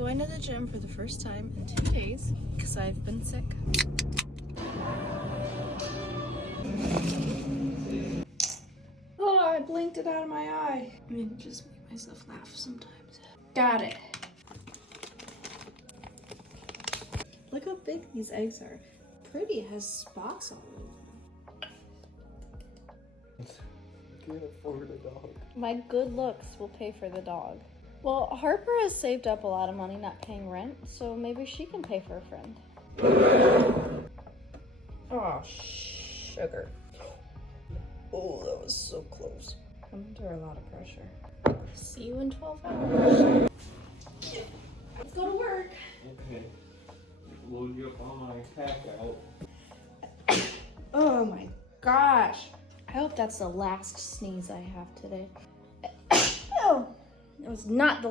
going to the gym for the first time in 2 days because I've been sick. Oh, I blinked it out of my eye. I mean, just make myself laugh sometimes. Got it. Look how big these eggs are. Pretty, it has spots all over. Can't afford a dog. My good looks will pay for the dog. Well, Harper has saved up a lot of money not paying rent, so maybe she can pay for a friend. Oh, sugar. Oh, that was so close. I'm under a lot of pressure. See you in 12 hours. Let's go to work. Okay. Load you up on my pack out. Oh my gosh. I hope that's the last sneeze I have today. Oh, it was not the